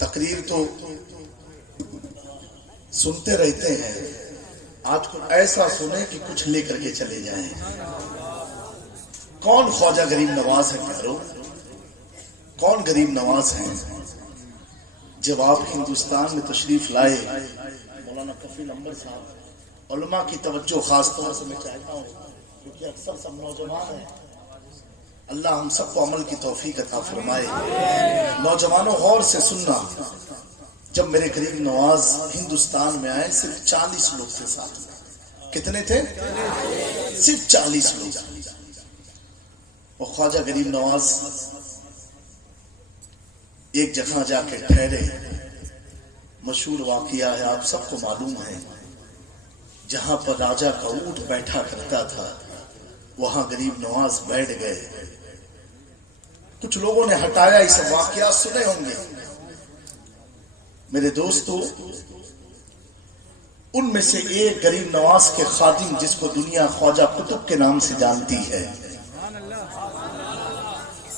تقریر تو سنتے رہتے ہیں، آج کچھ ایسا سنیں کہ کچھ لے کر کے چلے جائیں۔ کون خواجہ غریب نواز ہے پیارو؟ کون غریب نواز ہیں؟ جب آپ ہندوستان میں تشریف لائے، مولانا کفیل انور صاحب، علماء کی توجہ خاص طور سے میں چاہتا ہوں کیونکہ اکثر سب نوجوان ہیں، اللہ ہم سب کو عمل کی توفیق عطا فرمائے۔ نوجوانوں غور سے سننا، جب میرے غریب نواز ہندوستان میں آئے صرف 40 لوگ تھے ساتھ میں۔ کتنے تھے؟ صرف 40 لوگ۔ اور خواجہ غریب نواز ایک جگہ جا کے ٹھہرے، مشہور واقعہ ہے، آپ سب کو معلوم ہے، جہاں پر راجا کا اونٹ بیٹھا کرتا تھا وہاں غریب نواز بیٹھ گئے۔ کچھ لوگوں نے ہٹایا، اس واقعات سنے ہوں گے میرے دوستو۔ ان میں سے ایک غریب نواز کے خادم، جس کو دنیا خواجہ قطب کے نام سے جانتی ہے،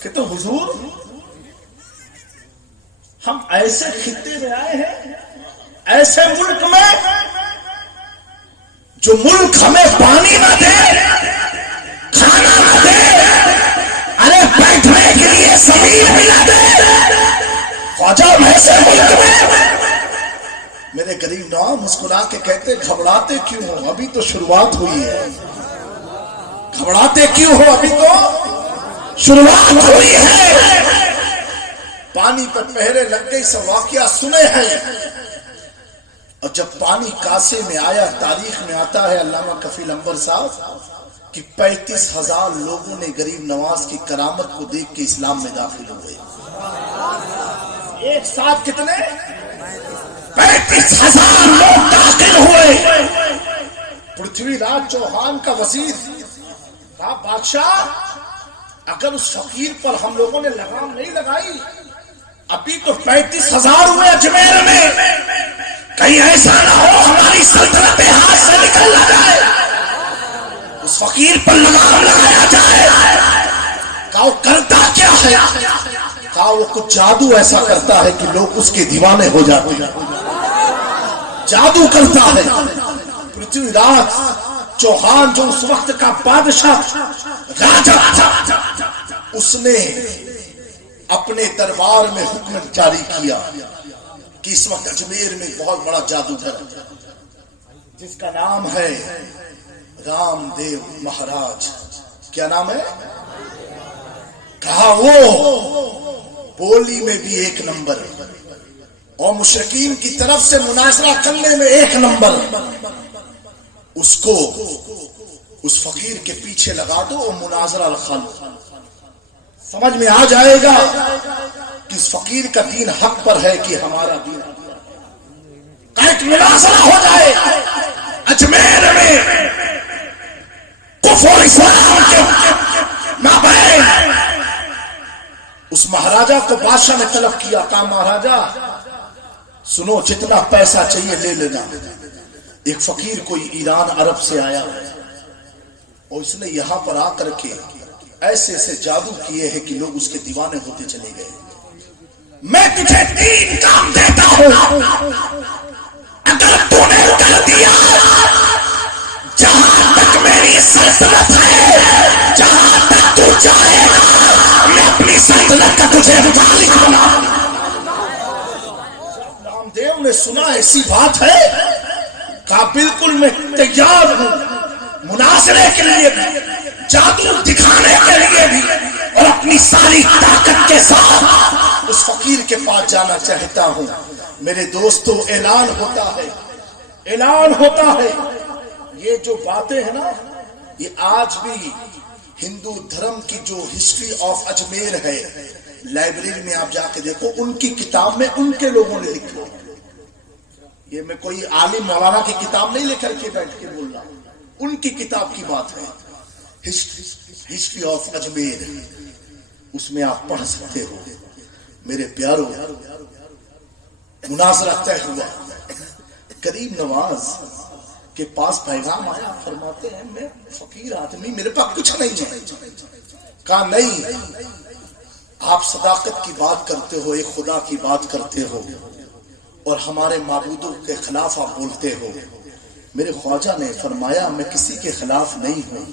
کہ تو حضور ہم ایسے خطے میں آئے ہیں، ایسے ملک میں جو ملک ہمیں پانی نہ دے، کھانا نہ دے، ارے بیٹھنے کے لیے زمین بھی نہ دے، خواجہ ہم ایسے ملک میں۔ میرے غریب نواز مسکرا کے کہتے گھبراتے کیوں ہو، ابھی تو شروعات ہوئی ہے۔ گھبراتے کیوں ہو، ابھی تو شروعات ہوئی ہے۔ پانی پر پہرے لگ گئی، سب واقعہ سنے ہیں۔ اور جب پانی کاسے میں آیا، تاریخ میں آتا ہے علامہ کفیل انور صاحب کہ 35,000 لوگوں نے غریب نواز کی کرامت کو دیکھ کے اسلام میں داخل ہوئے۔ ایک ساتھ کتنے؟ 35,000 لوگ داخل ہوئے۔ پرتھوی راج چوہان کا وزیر کہا بادشاہ اگر اس فقیر پر ہم لوگوں نے لگام نہیں لگائی، ابھی تو 35,000 ہوئے اجمیر میں، کہیں ایسا نہ ہو ہماری سلطنت ہاتھ سے نکل نہ جائے، اس فقیر پر لگام لگایا جائے۔ کہا وہ کرتا کیا ہے؟ کہا وہ کچھ جادو ایسا کرتا ہے کہ لوگ اس کے دیوانے ہو جاتے ہیں، جادو کرتا ہے۔ پرتھوی راج چوہان جو اس وقت کا بادشاہ راجا تھا، اس نے اپنے دربار میں حکم جاری کیا کہ اس وقت اجمیر میں بہت بڑا جادوگر جس کا نام ہے رام دیو مہاراج۔ کیا نام ہے؟ کہا وہ بولی میں بھی 1 نمبر اور مشرکین کی طرف سے مناظرہ کرنے میں 1 نمبر، اس کو اس فقیر کے پیچھے لگا دو اور مناظرہ رکھا لو، سمجھ میں آ جائے گا کہ اس فقیر کا دین حق پر ہے کہ ہمارا دین۔ ایک مناظرہ ہو جائے اجمیر میں کفر و اسلام کے مابین۔ اس مہاراجا کو بادشاہ نے طلب کیا، کہا مہاراجا سنو، جتنا پیسہ چاہیے لے لینا۔ ایک فقیر کوئی ایران عرب سے آیا اور اس نے یہاں پر آ کر کے ایسے ایسے جادو کیے ہیں کہ لوگ اس کے دیوانے ہوتے چلے گئے۔ میں تجھے 3 کام دیتا ہوں، اگر تو نے کر دیا، جہاں تک میری سلطنت ہے، جہاں تک تو چاہے گا، میں اپنی سلطنت کا تجھے مالک بنا۔ رامدیو نے سنا ایسی بات ہے، کہا بالکل میں تیار ہوں، مناظرے کے لیے بھی، جادو دکھانے کے لیے بھی، اور اپنی ساری طاقت کے ساتھ اس فقیر کے پاس جانا چاہتا ہوں۔ میرے دوستو اعلان ہوتا ہے، اعلان ہوتا ہے، یہ جو باتیں ہیں نا، یہ آج بھی ہندو دھرم کی جو ہسٹری آف اجمیر ہے، لائبریری میں آپ جا کے دیکھو، ان کی کتاب میں ان کے لوگوں نے لکھا۔ یہ میں کوئی عالم مولانا کی کتاب نہیں لے کر کے بیٹھ کے بول رہا ہوں، ان کی کتاب کی بات ہے، ہسٹری آف اجمیر، اس میں آپ پڑھ سکتے ہو۔ میرے پیارو، مناظرہ طے ہوا، غریب نواز کے پاس پیغام آیا، فرماتے ہیں میں فقیر آدمی، میرے پاس کچھ نہیں ہے۔ کہا نہیں، آپ صداقت کی بات کرتے ہو، ایک خدا کی بات کرتے ہو اور ہمارے معبودوں کے خلاف آپ بولتے ہو. میرے خواجہ نے فرمایا میں کسی کے خلاف نہیں ہوں،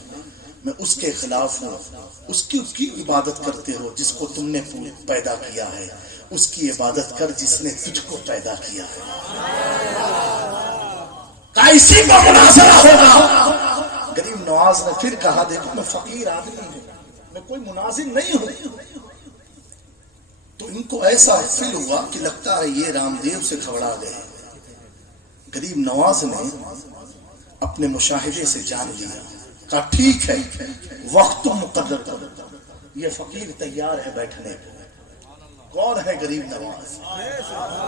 میں اس کے خلاف ہوں. اس کی عبادت کرتے ہو جس کو تم نے پیدا کیا ہے، اس کی عبادت کر جس نے تجھ کو پیدا کیا ہے. کیسی کا مناظرہ ہوگا؟ غریب نواز نے پھر کہا دیکھو میں فقیر آدمی ہوں، میں کوئی مناظر نہیں ہوں. تو ان کو ایسا فیل ہوا کہ لگتا ہے یہ رام دیو سے گھبرا گئے. غریب نواز نے اپنے مشاہدے سے جان لیا، کہا ٹھیک ہے وقت تو مقرر کر، یہ فقیر تیار ہے بیٹھنے کو. کون ہے غریب نواز؟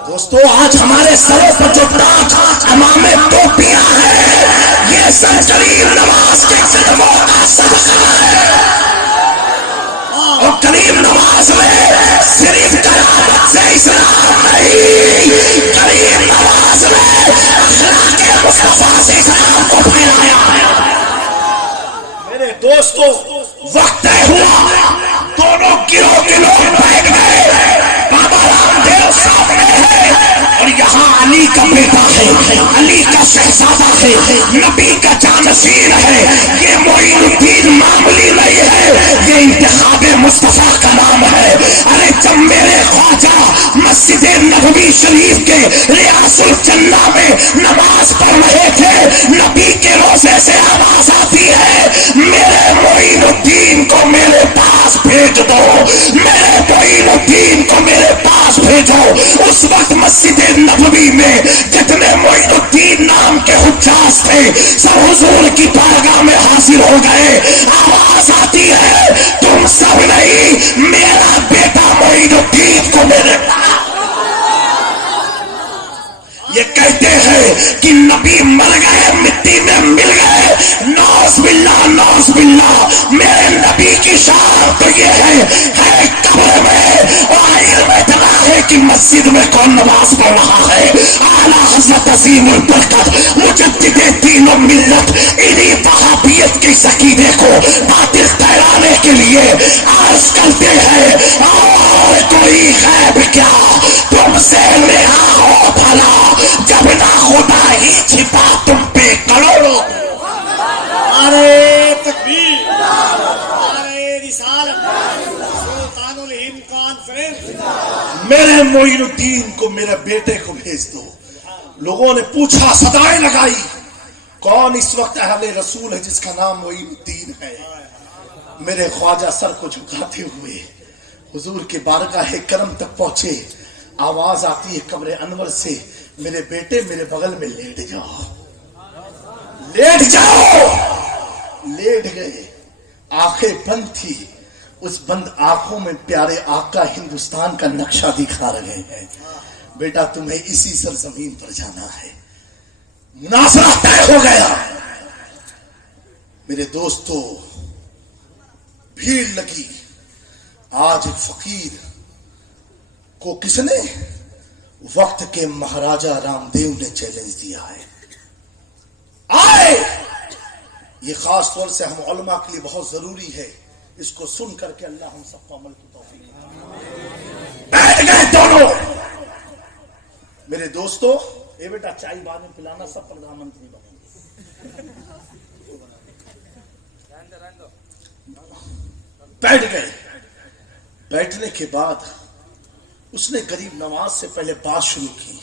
دوستو آج ہمارے سروں پر جو تاج امامے ٹوپیاں ہیں، یہ سب غریب نواز کے قدموں کا صدقہ ہے. اور غریب نواز میں صرف قرابت سے اسلام نہیں، غریب نواز نے اخلاق مصطفیٰ سے اسلام کو پھیلایا ہے. میرے دوستو وقت طے ہوا، دونوں گروہ کے لوگ بیٹھ گئے. بابا رام دیو سامنے ہے اور یہاں علی کا بیٹا ہے، علی کا شہزادہ ہے، نبی کا جانشین ہے. یہ معین الدین معمولی نہیں ہے، یہ انتخاب مصطفیٰ کا نام ہے. ارے جب میرے خواجہ مسجد نبوی شریف کے ریاض الجنہ میں نماز پڑھ رہے تھے، نبی کے روزے سے آواز آتی ہے میرے معین الدین کو میرے پاس بھیج دو، میرے معین الدین کو میرے پاس بھیجو. اس وقت مسجد نبوی میں جتنے معین الدین نام کے حجاج تھے سب حضور کی بارگاہ میں حاضر ہو گئے. آواز آتی ہے تم سب نہیں، میرا بیٹا معین الدین کو میرے پاس. یہ کہتے ہیں کہ نبی مر گئے، مٹی میں مل گئے. نعوذ باللہ نعوذ باللہ. میرے نبی کی شان تو یہ ہے قبر میں، اور علم اتنا ہے کہ مسجد میں کون نماز پڑھ رہا ہے. اعلیٰ حضرت عظیم البرکت مجدد دین و ملت انہی وہابیت کے عقیدے کو باطل ٹھہرانے کے لیے عرض کرتے ہیں اور کوئی غیب کیا تم سے نہا ہو بھلا، جب نہ خدا ہی چھپا تم پہ کروڑوں. نعرے تکبیر، نعرے رسالت، سلطان الہند کانفرنس. میرے معین الدین کو میرے بیٹے کو بھیج دو. لوگوں نے پوچھا، صدائیں لگائی، کون اس وقت اہل رسول ہے جس کا نام معین الدین ہے؟ میرے خواجہ سر کو جھکاتے ہوئے حضور کے بارگاہ کرم تک پہنچے. آواز آتی ہے قبر انور سے میرے بیٹے میرے بغل میں لیٹ جاؤ، لیٹ جاؤ. لیٹ گئے. آنکھیں بند تھی، اس بند آنکھوں میں پیارے آقا ہندوستان کا نقشہ دکھا رہے ہیں. بیٹا تمہیں اسی سرزمین پر جانا ہے. مناظرہ طے ہو گیا. میرے دوستو بھیڑ لگی. آج ایک فقیر کو کس نے؟ وقت کے مہاراجا رام دیو نے چیلنج دیا ہے. آئے، یہ خاص طور سے ہم علماء کے لیے بہت ضروری ہے. اس کو سن کر کے اللہ ہم سب کو عمل کی توفیق. بیٹھ گئے دونوں. میرے دوستو اے بیٹا چائے بعد میں پلانا، سب پردھان منتری بنیں گے. بیٹھ گئے. بیٹھنے کے بعد اس نے غریب نواز سے پہلے بات شروع کی.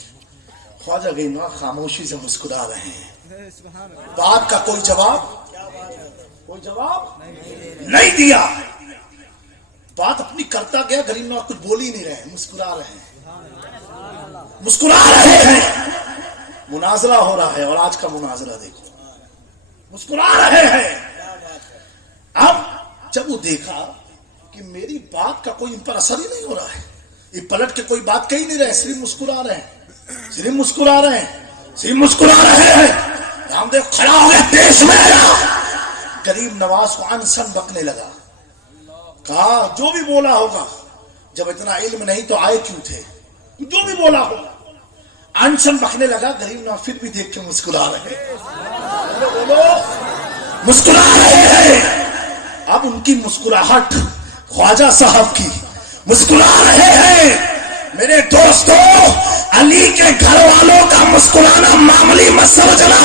خواجہ غریب نواز خاموشی سے مسکرا رہے ہیں. بات کا کوئی جواب نہیں دیا. بات اپنی کرتا گیا. غریب نواز کچھ بول ہی نہیں رہے، مسکرا رہے ہیں. مناظرہ ہو رہا ہے اور آج کا مناظرہ دیکھو، مسکرا رہے ہیں. اب جب وہ دیکھا کہ میری بات کا کوئی ان پر اثر ہی نہیں ہو رہا ہے، یہ پلٹ کے کوئی بات کہی نہیں رہے، صرف مسکرا رہے ہیں. رام دیو کھڑا ہو گیا، دیش میں آیا. غریب نواز کو انسن بکنے لگا. کہا جو بھی بولا ہوگا، جب اتنا علم نہیں تو آئے کیوں تھے؟ جو بھی بولا ہوگا. انسن بکنے لگا. غریب نواز پھر بھی دیکھ کے مسکرا رہے ہیں. اب ان کی مسکراہٹ خواجہ صاحب کی مسکرا رہے ہیں میرے دوستوں. علی کے گھر والوں کا مسکرانا معمولی مت سمجھنا.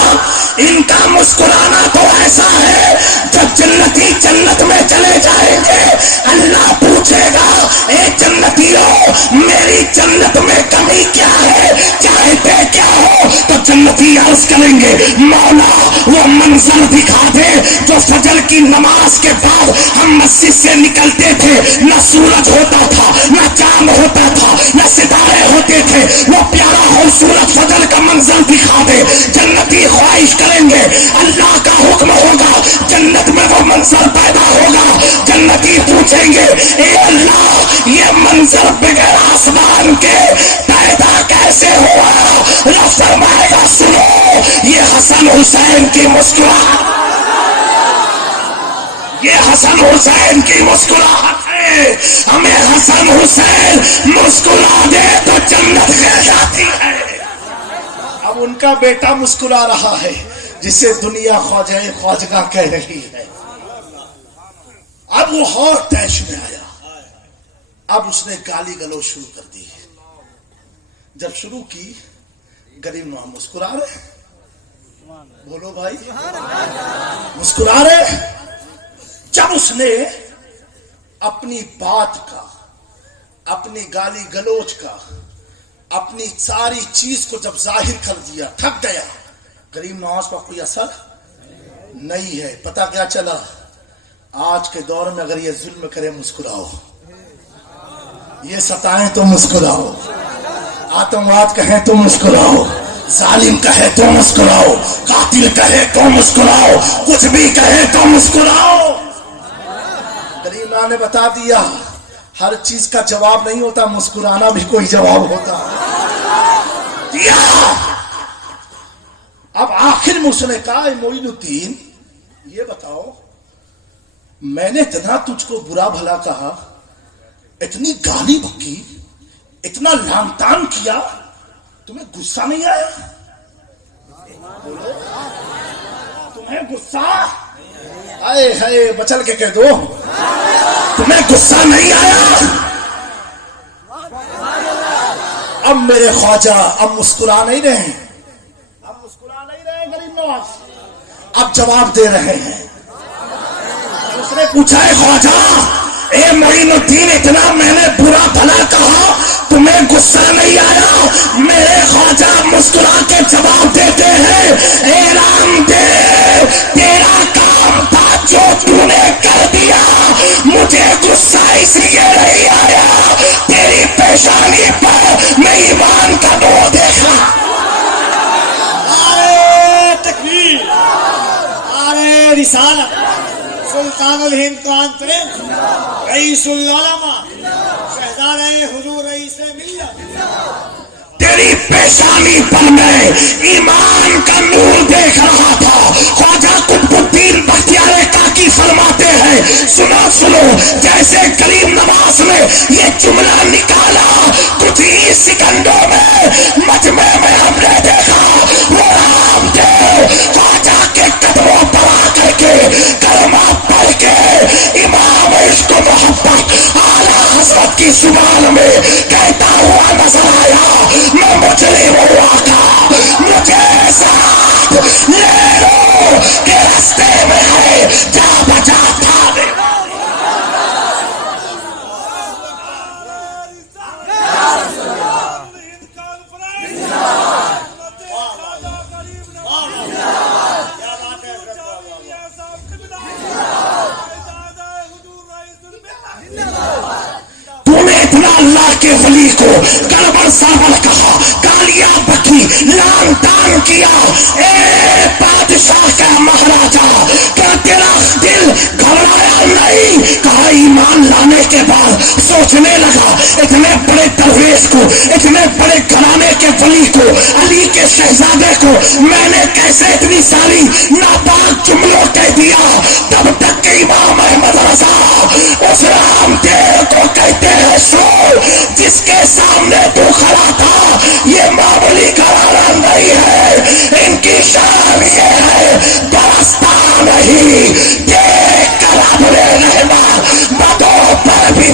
ان کا مسکرانا تو ایسا ہے جب جنتی جنت میں چلے جائیں گے اللہ پوچھے گا اے جنتیوں میری جنت میں کمی کیا ہے, چاہتے کیا ہو؟ تو جنتی عرض کریں گے مولا وہ منظر دکھا دے جو فجر کی نماز کے بعد ہم مسجد سے نکلتے تھے, نہ سورج ہوتا تھا نہ چاند ہوتا تھا نہ ستارے ہوتے تھے, وہ پیارا خوبصورت فجر کا منظر دکھا دے. جنتی خواہش کریں گے, اللہ کا حکم ہوگا, جنت میں وہ منظر پیدا ہوگا. جنتی پوچھیں گے اے اللہ یہ منظر بغیر آسمان کے پیدا کیسے ہوا؟ اللہ فرمائے گا سنو یہ حسن حسین کی مسکراہٹ, یہ حسن حسین کی مسکراہٹ ہے. ہمیں حسن حسین مسکرا دے تو جنت کھل جاتی ہے. اب ان کا بیٹا مسکرا رہا ہے جسے دنیا خواجہ خواجگاہ کہہ رہی ہے. اب وہ اور طیش میں آیا, اب اس نے گالی گلوچ شروع کر دی. جب شروع کی غریب نواز مسکرا رہے, بولو بھائی مسکرا رہے. جب اس نے اپنی بات کا, اپنی گالی گلوچ کا, اپنی ساری چیز کو جب ظاہر کر دیا, تھک گیا. غریب نواز پر کوئی اثر نہیں ہے. پتہ کیا چلا؟ آج کے دور میں اگر یہ ظلم کرے مسکراؤ, یہ ستائیں تو مسکراؤ, آتنکواد کہیں تو مسکراؤ, ظالم کہے تو مسکراؤ, قاتل کہے تو مسکراؤ, کچھ بھی کہے تو مسکراؤ. غریب نے بتا دیا ہر چیز کا جواب نہیں ہوتا, مسکرانا بھی کوئی جواب ہوتا دیا. اب آخر میں اس نے کہا معین الدین یہ بتاؤ میں نے اتنا تجھ کو برا بھلا کہا, اتنی گالی بکی, اتنا لان تان کیا, تمہیں غصہ نہیں آیا؟ تمہیں غصہ آئے ہائے بچل کے کہہ دو تمہیں غصہ نہیں آیا؟ اب میرے خواجہ اب مسکرا نہیں رہے, اب مسکرا نہیں رہے غریب نواز, اب جواب دے رہے ہیں. اس نے پوچھا ہے خواجہ اے معین الدین اتنا میں نے برا بھلا کہا تمہیں غصہ نہیں آیا؟ میرے خواجہ مسکرا کے جواب دیتے ہیں اے رام دے تیرا کام تھا جو تو نے کر دیا, مجھے غصہ اس لیے نہیں آیا تیری پیشانی پر میں ایمان کا نور دیکھا. نعرہ تکبیر, نعرہ رسالت, سلطان الہند کانفرنس, رئیس العلماء, شہزادہ حضور رئیس ملت. تیری پیشانی پر میں ایمان کا نور دیکھ رہا تھا. خواجہ قطب الدین بختیار کاکی فرماتے ہیں سنو سنو جیسے غریب نواز نے یہ جملہ نکالا کچھ ہی سیکنڈوں میں مجمع میں ہم نے دیکھا وہ رام دیو خواجہ کے قدموں پر آ کر کے کلمہ پڑھ کے امام عشق و محبت اعلیٰ حضرت کی زبان میں کہتا ہوا نظر آیا میں مجرم ہوں آقا, مجھے ساتھ لے لو کہ رستے میں ہے جا بجا تھا دے. اللہ کے ولی کو گڑبڑ ساول کہا, گالیاں بکی, لان تان کیا. اے بادشاہ کا مہاراجا کیا تیرا دل گھبرایا نہیں؟ کہا ایمان لانے کے بعد سوچنے لگا اتنے بڑے درویش کو, اتنے بڑے گھرانے کے ولی کو, علی کے شہزادے کو میں نے کیسے اتنی ساری ناپاک جملوں کہہ دیا. تب تک کہ امام احمد رضا اس رام دیو کو کہتے ہیں سو جس کے سامنے تو کھڑا تھا یہ معمولی گھرانہ نہیں ہے, ان کی شان یہ ہے برستا نہیں, دیکھ کر ابر رحمت بدوں پر بھی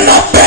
90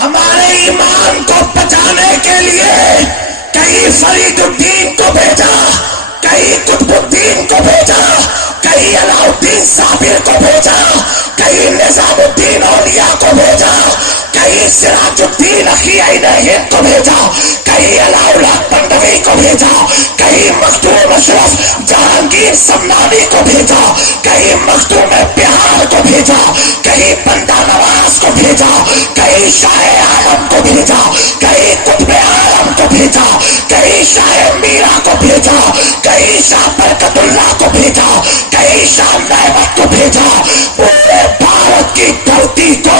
ہمارے ایمان کو بچانے کے لیے کہیں فرید الدین کو بھیجا، کہیں قطب الدین کو بھیجا، کہیں علاؤدین صابر کو بھیجا، کہیں نظام الدین اولیاء کو بھیجا، کہیں سراج الدین اخیعین ہند کو بھیجا، کہیں علاؤاللہ پنڈوی کو بھیجا، کہیں مخدوم اشرف جہانگیر سمنانی کو بھیجا، کہیں مخدوم بہار کو بھیجا، کہیں بندہ نواز کو بھیجا، کہیں شاہ عالم کو بھیجا، کہیں قطب عالم کو بھیجا، کہیں شاہ میرا کو بھیجا، کہیں شاہ برکت اللہ کو بھیجا، کہیں شاہ نعمت کو بھیجا. پورے بھارت کی دھرتی کو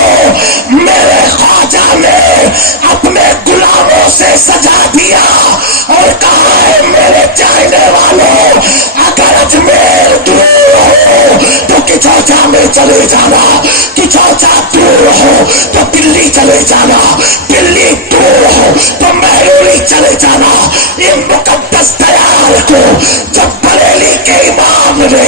میرے خواجہ نے اپنے غلاموں سے سجا دیا اور کہا ہے میرے چاہنے والوں، اگر اجمیر دور ہو تو کچوچا میں چلے جانا، کچوچا دور ہو تو دلی چلے جانا، دلی دور ہو تو مہرولی چلے جانا. ان مقدس دیار کو جب بریلی کے امام نے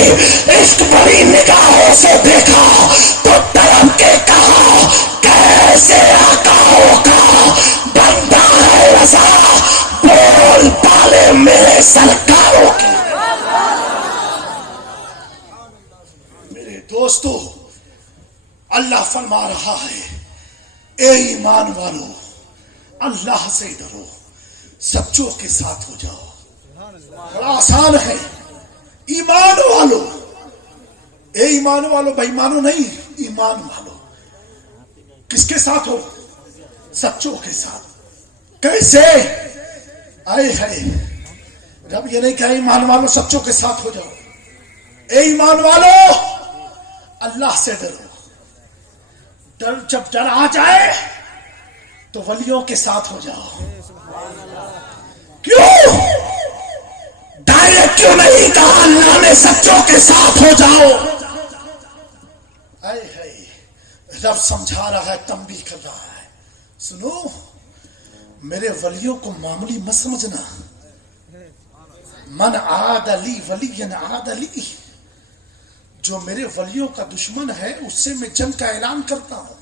عشق بڑی نگاہوں سے دیکھا تو طرف کے کہا کیسے آقاؤں کا بندہ ہے رضا، بول پالے میرے سرکاروں کی. میرے دوستو، اللہ فرما رہا ہے اے ایمان والو اللہ سے ڈرو، سچوں کے ساتھ ہو جاؤ. بڑا آسان ہے. ایمان والو، اے ایمان والو، بھائی مانو نہیں، ایمان والو. کس کے ساتھ ہو؟ سچوں کے ساتھ. کیسے؟ آئے ہے رب یہ نہیں کہا ایمان والو سچوں کے ساتھ ہو جاؤ. اے ایمان والو اللہ سے ڈرو. ڈر جب ڈر آ جائے تو ولیوں کے ساتھ ہو جاؤ. کیوں ڈائریکٹ کیوں نہیں کہا اللہ نے سچوں کے ساتھ ہو جاؤ؟ اے ہے رب سمجھا رہا ہے، تنبیہ کر رہا ہے. سنو، میرے ولیوں کو معمولی مت سمجھنا. من عاد لی ولی عاد لی، جو میرے ولیوں کا دشمن ہے اس سے میں جنگ کا اعلان کرتا ہوں.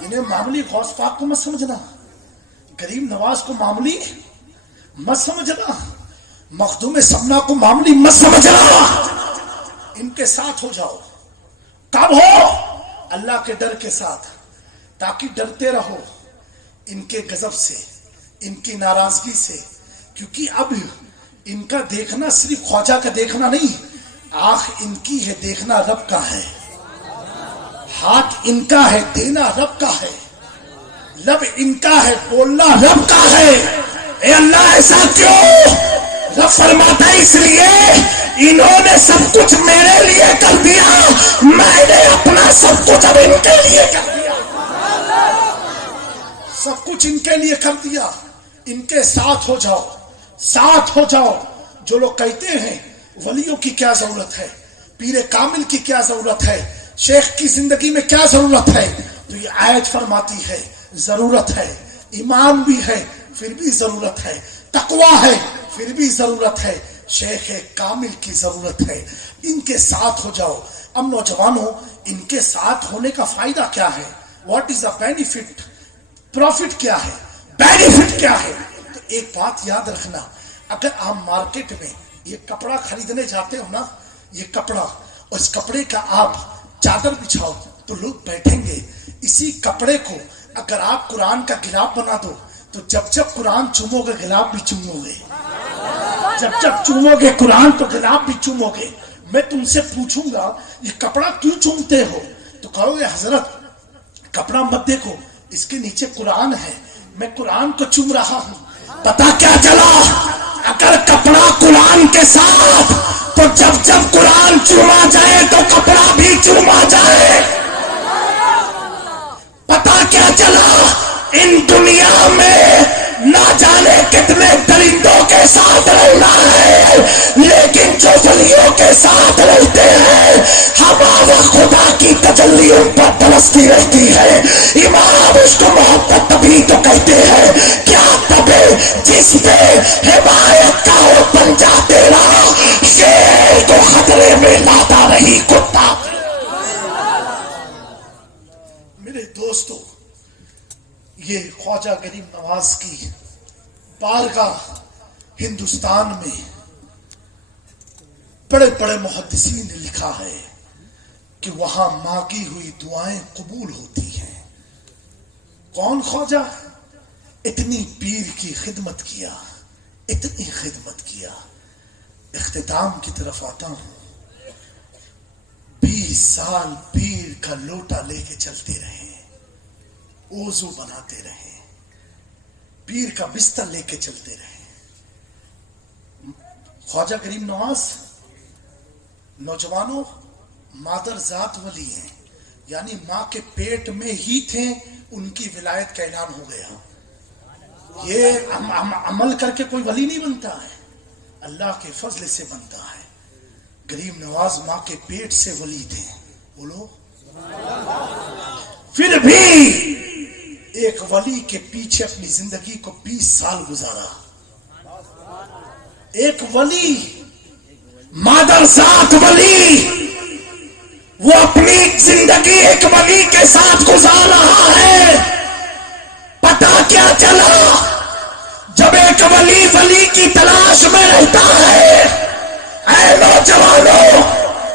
انہیں معمولی غوث پاک کو مت سمجھنا، غریب نواز کو معمولی مت سمجھنا، مخدوم سمنا کو معمولی مت سمجھنا. ان کے ساتھ ہو جاؤ. کب ہو؟ اللہ کے ڈر کے ساتھ، تاکہ ڈرتے رہو ان کے غضب سے، ان کی ناراضگی سے. کیونکہ اب ان کا دیکھنا صرف خواجہ کا دیکھنا نہیں، آنکھ ان کی ہے، دیکھنا رب کا ہے. ہاتھ ان کا ہے، دینا رب کا ہے. لب ان کا ہے، بولنا رب کا ہے. اے اللہ ایسا کیوں؟ رب فرماتا ہے اس لیے انہوں نے سب کچھ میرے لیے کر دیا، میں نے اپنا سب کچھ اب ان کے لیے کر دیا. سب کچھ ان کے لیے کر دیا. ان کے ساتھ ہو جاؤ، ساتھ ہو جاؤ. جو لوگ کہتے ہیں ولیوں کی کیا ضرورت ہے، پیر کامل کی کیا ضرورت ہے، شیخ کی زندگی میں کیا ضرورت ہے، تو یہ آیت فرماتی ہے ضرورت ہے. ایمان بھی ہے پھر بھی ضرورت ہے، تقوی ہے پھر بھی ضرورت ہے، شیخ کامل کی ضرورت ہے. ان کے ساتھ ہو جاؤ. اب نوجوانوں، ان کے ساتھ ہونے کا فائدہ کیا ہے؟ What is the benefit? Profit کیا ہے، بینیفٹ کیا ہے؟ تو ایک بات یاد رکھنا، اگر آپ مارکیٹ میں یہ کپڑا خریدنے جاتے ہو نا، یہ کپڑا، اور اس کپڑے کا آپ چادر بچھاؤ تو لوگ بیٹھیں گے. اسی کپڑے کو اگر آپ قرآن کا غلاف بنا دو تو جب جب قرآن چومو گے غلاف بھی چومو گے، جب جب چومو گے قرآن تو غلاف بھی چومو گے. میں تم سے پوچھوں گا یہ کپڑا کیوں چومتے ہو؟ تو کہو گے حضرت کپڑا مت دیکھو، اس کے نیچے قرآن ہے، میں قرآن کو چوم رہا ہوں. پتا کیا چلا؟ اگر کپڑا قرآن کے ساتھ تو جب جب قرآن چوما جائے تو کپڑا بھی چوما جائے. پتا کیا چلا؟ ان دنیا میں نہ جانے کتنے درندوں کے ساتھ رہنا ہے، لیکن جو ولیوں کے ساتھ رہتے ہیں ہمارا خدا کی تجلی ان پر برستی رہتی ہے. امام عشق و محبت تبھی تو کہتے ہیں کیا تبے جس پہ حمایت کا ہو پنجا تیرا، شیر کو خطرے میں لاتا نہیں کتا. میرے دوستو، یہ خواجہ غریب نواز کی بارگاہ ہندوستان میں بڑے بڑے محدثین نے لکھا ہے کہ وہاں مانگی ہوئی دعائیں قبول ہوتی ہیں. کون خواجہ؟ اتنی پیر کی خدمت کیا، اتنی خدمت کیا. اختتام کی طرف آتا ہوں. 20 سال پیر کا لوٹا لے کے چلتے رہے، وضو بناتے رہے، پیر کا بستر لے کے چلتے رہے. خواجہ غریب نواز نوجوانوں مادر ذات ولی ہیں، یعنی ماں کے پیٹ میں ہی تھے، ان کی ولایت کا اعلان ہو گیا. یہ عمل کر کے کوئی ولی نہیں بنتا ہے، اللہ کے فضل سے بنتا ہے. غریب نواز ماں کے پیٹ سے ولی تھے. بولو. پھر بھی ایک ولی کے پیچھے اپنی زندگی کو 20 سال گزارا. ایک ولی، مادر ذات ولی، وہ اپنی زندگی ایک ولی کے ساتھ گزار رہا ہے. پتا کیا چلا؟ جب ایک ولی ولی کی تلاش میں رہتا ہے. اے نوجوانوں،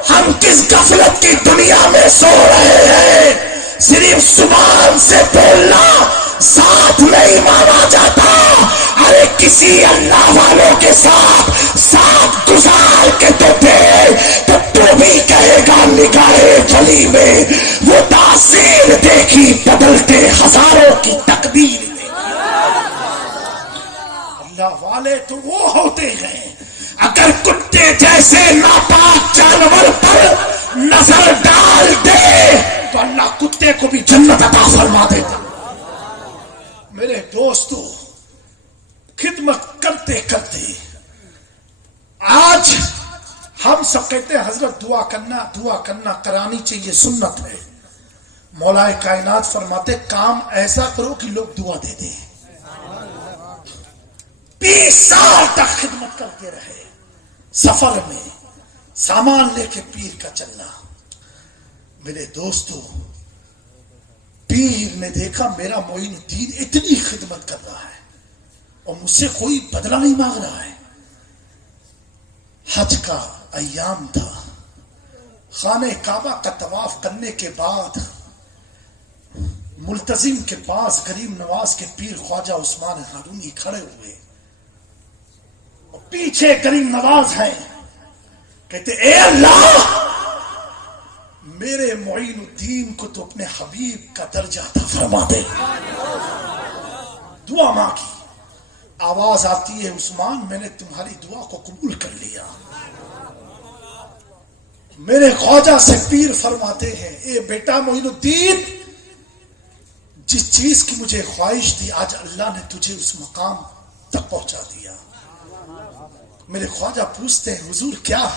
ہم کس غفلت کی دنیا میں سو رہے ہیں. صرف زبان سے بولنا ساتھ نہیں مانا جاتا. ارے کسی اللہ والوں کے ساتھ گزار کے تو تو بھی کہے گا نگاہ ولی میں وہ تاثیر دیکھی بدلتے ہزاروں کی تقدیر میں. اللہ والے تو وہ ہوتے ہیں اگر کتے جیسے ناپاک جانور پر نظر ڈال دے تو اللہ کتے کو بھی جنت عطا فرما دیتا. میرے دوستو، خدمت کرتے کرتے آج ہم سب کہتے ہیں حضرت دعا کرنا کرانی چاہیے، سنت ہے. مولا کائنات فرماتے کام ایسا کرو کہ لوگ دعا دے دیں. 20 سال تک خدمت کرتے رہے، سفر میں سامان لے کے پیر کا چلنا. میرے دوستو، پیر نے دیکھا میرا معین الدین اتنی خدمت کر رہا ہے اور مجھ سے کوئی بدلہ نہیں مانگ رہا ہے. حج کا ایام تھا. خانہ کعبہ کا طواف کرنے کے بعد ملتزم کے پاس غریب نواز کے پیر خواجہ عثمان ہارونی کھڑے ہوئے اور پیچھے غریب نواز ہیں. کہتے اے اللہ، میرے معین الدین کو تو اپنے حبیب کا درجہ عطا فرما دے. دعا مانگی. آواز آتی ہے عثمان میں نے تمہاری دعا کو قبول کر لیا. میرے خواجہ سے پیر فرماتے ہیں اے بیٹا معین الدین، جس چیز کی مجھے خواہش تھی آج اللہ نے تجھے اس مقام تک پہنچا دیا. میرے خواجہ پوچھتے ہیں حضور کیا؟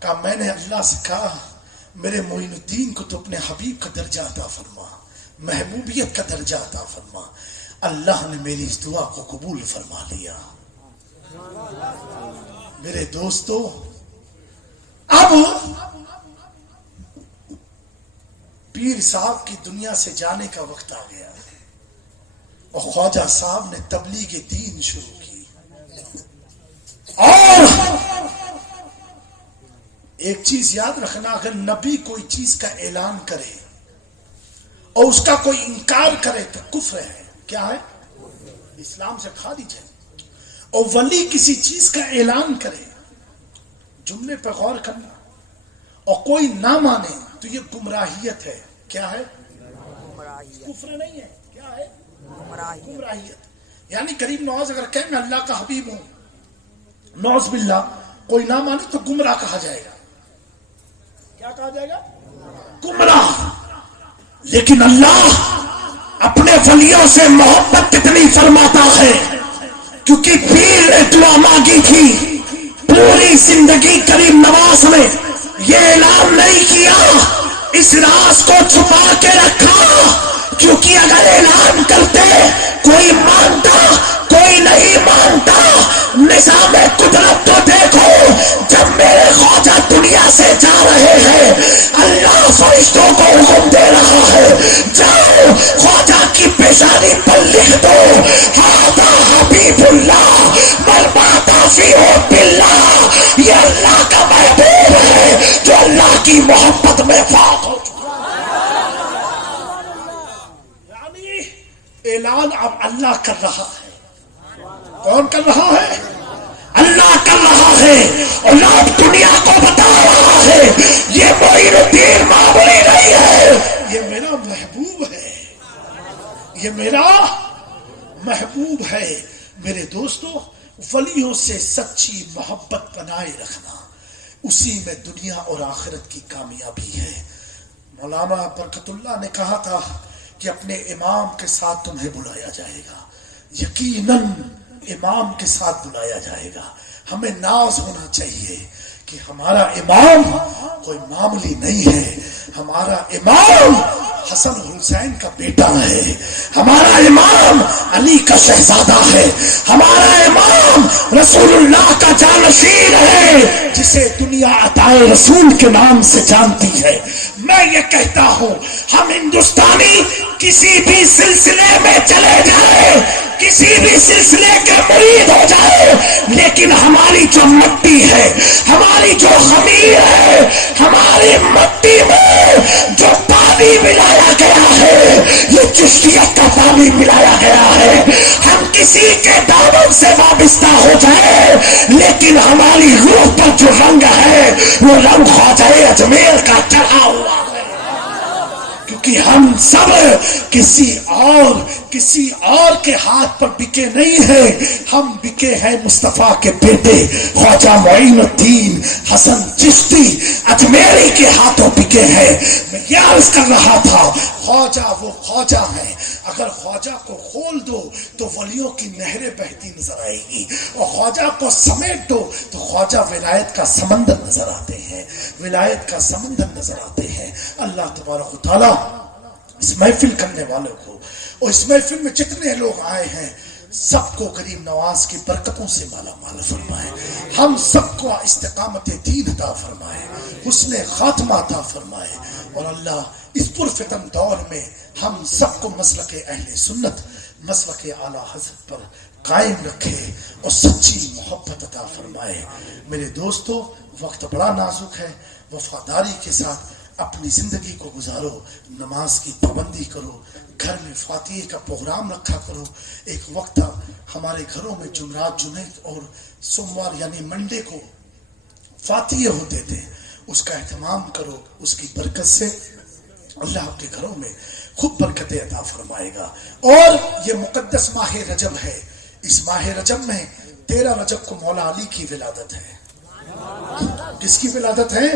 کہا میں نے اللہ سے کہا میرے معین الدین کو تو اپنے حبیب کا درجہ عطا فرما، محبوبیت کا درجہ عطا فرما. اللہ نے میری اس دعا کو قبول فرما لیا. میرے دوستو، اب پیر صاحب کی دنیا سے جانے کا وقت آ گیا اور خواجہ صاحب نے تبلیغ دین شروع کی. اور ایک چیز یاد رکھنا، اگر نبی کوئی چیز کا اعلان کرے اور اس کا کوئی انکار کرے تو کفر ہے. کیا ہے؟ اسلام سے کھا دیجئے. اور ولی کسی چیز کا اعلان کرے، جملے پہ غور کرنا، اور کوئی نہ مانے تو یہ گمراہیت ہے. کیا ہے؟ کفر نہیں ہے. کیا ہے؟ گمراہیت. یعنی غریب نواز اگر کہے میں اللہ کا حبیب ہوں، نعوذ باللہ، کوئی نہ مانے تو گمراہ کہا جائے گا. کیا کہا جائے گا؟ گمراہ. لیکن اللہ اپنے ولیوں سے محبت کتنی فرماتا ہے، کیونکہ پیر نے دعا مانگی تھی. پوری زندگی غریب نواز نے یہ اعلان نہیں کیا، اس راز کو چھپا کے رکھا، کیونکہ اگر اعلان کرتے کوئی مانتا کوئی نہیں مانتا. نظام قدرت تو دیکھو، جب میرے خواجہ دنیا سے جا رہے ہیں اللہ فرشتوں کو حکم دے رہا ہے جاؤ خواجہ کی پیشانی پر لکھ دو ہاذا حبیب اللہ مرماتا فی حب اللہ، یہ اللہ کا محبوب ہے جو اللہ کی محبت میں فات ہو چکا۔ یعنی اعلان اب اللہ کر رہا ہے۔ کون کر رہا ہے؟ اللہ کر رہا ہے، اور لوگ دنیا کو بتا رہا ہے یہ معین الدین معمولی نہیں ہے، یہ میرا محبوب ہے، یہ میرا محبوب ہے۔ میرے دوستو، ولیوں سے سچی محبت بنائے رکھنا، اسی میں دنیا اور آخرت کی کامیابی ہے۔ مولانا برکت اللہ نے کہا تھا کہ اپنے امام کے ساتھ تمہیں بلایا جائے گا، یقیناً امام کے ساتھ بلایا جائے گا۔ ہمیں ناز ہونا چاہیے کہ ہمارا امام کوئی معمولی نہیں ہے، ہمارا امام حسن حسین کا بیٹا ہے، ہمارا امام علی کا شہزادہ ہے، ہمارا امام رسول اللہ کا جانشین ہے، جسے دنیا عطائے رسول کے نام سے جانتی ہے۔ میں یہ کہتا ہوں، ہم ہندوستانی کسی بھی سلسلے میں چلے جائیں، کسی بھی سلسلے کے مرید ہو جائے، لیکن ہماری جو مٹی ہے، ہماری جو خمیر ہے، ہماری مٹی میں جو پانی ملایا گیا ہے، یہ چشتیت کا پانی ملایا گیا ہے۔ ہم کسی کے دامن سے وابستہ ہو جائے، لیکن ہماری روح پر جو رنگ ہے وہ رنگ خواجہ اجمیر کا چڑھا ہوا ہے، کیونکہ ہم سب کسی اور کے ہاتھ پر بکے نہیں ہیں، ہم بکے ہیں مصطفیٰ کے بیٹے خواجہ معین الدین حسن چشتی اجمیری کے ہاتھوں بکے ہیں۔ میں یہ عرض کر رہا تھا، خواجہ وہ خواجہ ہیں، اگر خواجہ کو کھول دو تو ولیوں کی نہریں بہتی نظر آئے گی، اور خواجہ کو سمیٹ دو تو خواجہ ولایت کا سمندر نظر آتے ہیں، ولایت کا سمندر نظر آتے ہیں۔ اللہ تبارک و تعالیٰ اس محفل کرنے والوں کو اور اس محفل میں جتنے لوگ آئے ہیں سب کو غریب نواز کی برکتوں سے مالا مال فرمائے، ہم سب کو استقامت دین عطا فرمائے، حسن خاتمہ عطا فرمائے، اور اللہ اس پرفتن دور میں ہم سب کو مسلک اہل سنت، مسلک اعلیٰ حضرت پر قائم رکھے اور سچی محبت عطا فرمائے۔ میرے دوستو، وقت بڑا نازک ہے، وفاداری کے ساتھ اپنی زندگی کو گزارو، نماز کی پابندی کرو، گھر میں فاتحے کا پروگرام رکھا کرو۔ ایک وقت ہمارے گھروں میں جمعرات، جمعے اور سوموار یعنی منڈے کو فاتحے ہوتے تھے، اس کا اہتمام کرو، اس کی برکت سے اللہ آپ کے گھروں میں خوب برکتیں عطا فرمائے گا۔ اور یہ مقدس ماہ رجب ہے، اس ماہ رجب میں 13 رجب کو مولا علی کی ولادت ہے۔ کس کی ولادت ہے؟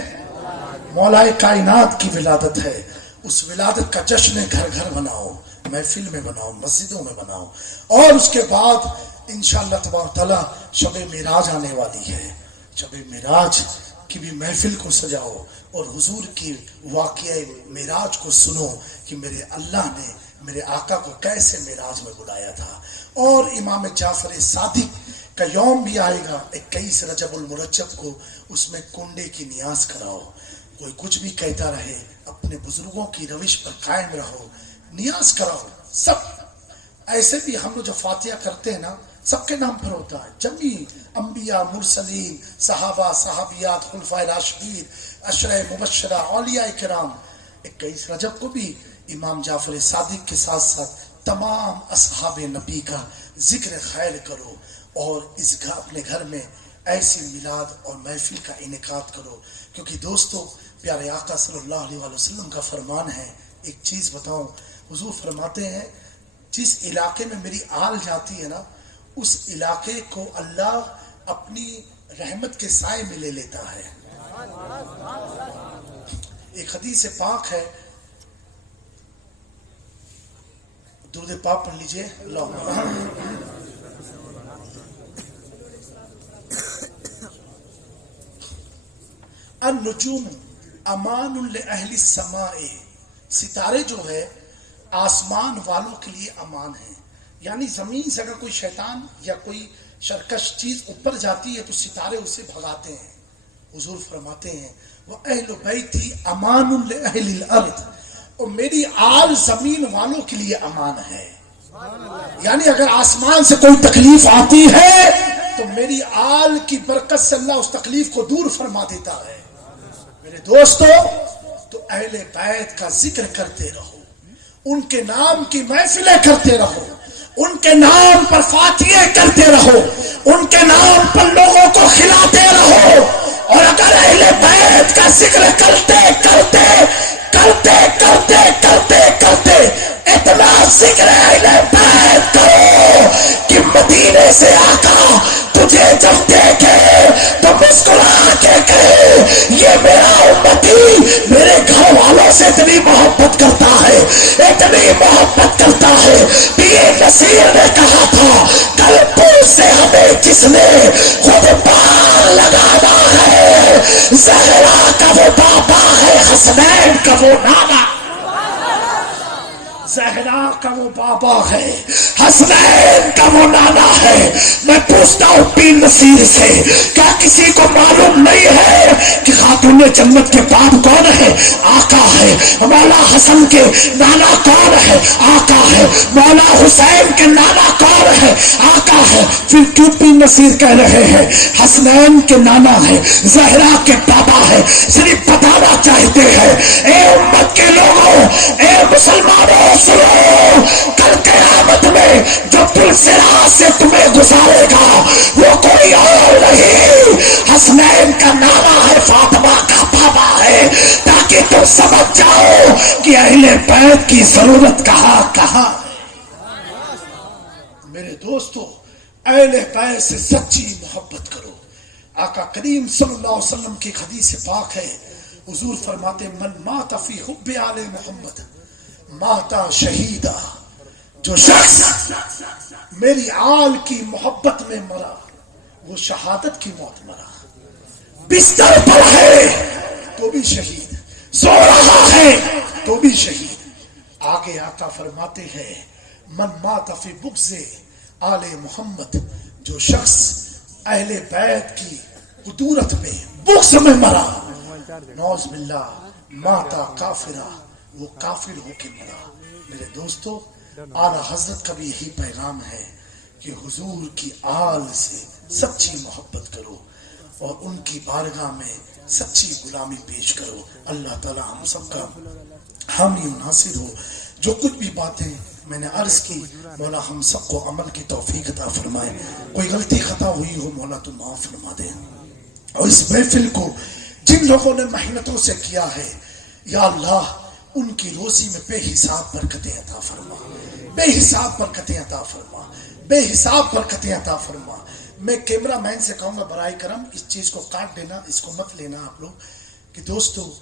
مولا کائنات کی ولادت ہے۔ اس ولادت کا جشن گھر گھر مناؤ، محفل میں مناؤ، مسجدوں میں مناؤ، اور اس کے بعد انشاءاللہ تبارک تعالیٰ شب معراج آنے والی ہے، شب معراج کی بھی محفل کو سجاؤ اور حضور کی واقعہ معراج کو سنو کہ میرے اللہ نے میرے آقا کو کیسے معراج میں بلایا تھا۔ اور امام جعفر صادق کا یوم بھی آئے گا 21 رجب المرجب کو، اس میں کنڈے کی نیاز کراؤ، کوئی کچھ بھی کہتا رہے اپنے بزرگوں کی روش پر قائم رہو، نیاز کراؤ۔ سب ایسے بھی ہم لوگ جو فاتحہ کرتے ہیں نا، سب کے نام پر ہوتا ہے، جمیع انبیاء، مرسلین، صحابہ، صحابیات، خلفائے راشدین، عشرہ مبشرہ، اولیاء کرام۔ 21 رجب کو بھی امام جعفر صادق کے ساتھ ساتھ تمام اصحاب نبی کا ذکر خیر کرو، اور اپنے گھر میں ایسی میلاد اور محفل کا انعقاد کرو، کیونکہ دوستو پیارے آقا صلی اللہ علیہ وسلم کا فرمان ہے۔ ایک چیز بتاؤں، حضور فرماتے ہیں جس علاقے میں میری آل جاتی ہے نا، اس علاقے کو اللہ اپنی رحمت کے سائے میں لے لیتا ہے۔ ایک حدیث پاک ہے، درود پاک پڑھ لیجئے، اللہم النجوم امان لأہل السماء، ستارے جو ہے آسمان والوں کے لیے امان ہیں، یعنی زمین سے اگر کوئی شیطان یا کوئی شرکش چیز اوپر جاتی ہے تو ستارے اسے بھگاتے ہیں۔ حضور فرماتے ہیں وَأَهْلُ بَيْتِي أَمَانٌ لِأَهْلِ الْأَرْضِ، اور میری آل زمین والوں کے لیے امان ہے۔ یعنی اگر آسمان سے کوئی تکلیف آتی ہے تو میری آل کی برکت سے اللہ اس تکلیف کو دور فرما دیتا ہے۔ میرے دوستو، تو اہل بیت کا ذکر کرتے رہو، ان کے نام کی محفلیں کرتے رہو، ان کے نام پر فاتحے کرتے رہو، ان کے نام پر لوگوں کو کھلاتے رہو۔ اور اگر اہل بیت کا ذکر کرتے کرتے کرتے کرتے کرتے کرتے اتنا ذکر اہل بیت کرو کہ مدینے سے آقا تجھے جب دیکھے تو مسکرا کے کہے یہ میرا امتی میرے گھر والوں سے اتنی محبت کرتا ہے، اتنی محبت کرتا ہے۔ پیر نصیر نے کہا تھا کل پور سے ہمیں جس نے خود پار لگانا ہے، زہرا کا وہ بابا ہے، حسنین کا وہ نانا، زہرا کا وہ بابا ہے، حسنین کا وہ نانا ہے۔ میں پوچھتا ہوں پیر نصیر سے، کیا کسی کو معلوم نہیں ہے کہ خاتون جنت کے بعد کون ہے؟ آقا ہے۔ مولا حسن کے نانا کون ہے؟ آقا ہے۔ مولا حسین کے نانا کون ہے؟ آقا ہے۔ پھر کیوں پیر نصیر کہہ رہے ہیں حسنین کے نانا ہے، زہرا کے بابا ہے؟ صرف بتانا چاہتے ہیں اے امت کے لوگوں، اے مسلمانوں، سنو، کل قیامت میں جو دل سراج سے تمہیں گزارے گا وہ کوئی اور نہیں، حسنین کا نانا ہے، فاطمہ کا بابا ہے، تاکہ تم سمجھ جاؤ کہ اہل بیت کی ضرورت کہاں کہاں۔ میرے دوستو، اہل بیت سے سچی محبت کرو۔ آقا کریم صلی اللہ علیہ وسلم کی حدیث پاک ہے، حضور فرماتے من مات فی حب آل محمد ماتا شہیدہ، جو شخص میری آل کی محبت میں مرا وہ شہادت کی موت مرا، بستر پر ہے تو بھی شہید، سو رہا ہے تو بھی شہید۔ آگے آقا فرماتے ہیں من مات فی بغض آل محمد، جو شخص اہل بیت کی قدورت میں بغض میں مرا، نعوذ باللہ، ماتا کافرہ، وہ کافر ہو کے مرا۔ میرے دوستو، اعلیٰ حضرت کا بھی یہی پیغام ہے کہ حضور کی آل سے سچی محبت کرو اور ان کی بارگاہ میں سچی غلامی پیش کرو۔ اللہ تعالی ہم سب کا حامی ناصر ہو۔ جو کچھ بھی باتیں میں نے عرض کی، مولا ہم سب کو عمل کی توفیق عطا فرمائے۔ کوئی غلطی خطا ہوئی ہو مولا تو معاف فرما دے۔ اور اس محفل کو جن لوگوں نے محنتوں سے کیا ہے، یا اللہ ان کی روزی میں بے حساب برکتیں عطا فرما، بے حساب برکتیں عطا فرما، بے حساب برکتیں عطا فرما۔ میں کیمرہ مین سے کہوں گا برائے کرم اس چیز کو کاٹ دینا، اس کو مت لینا آپ لوگ کہ دوستو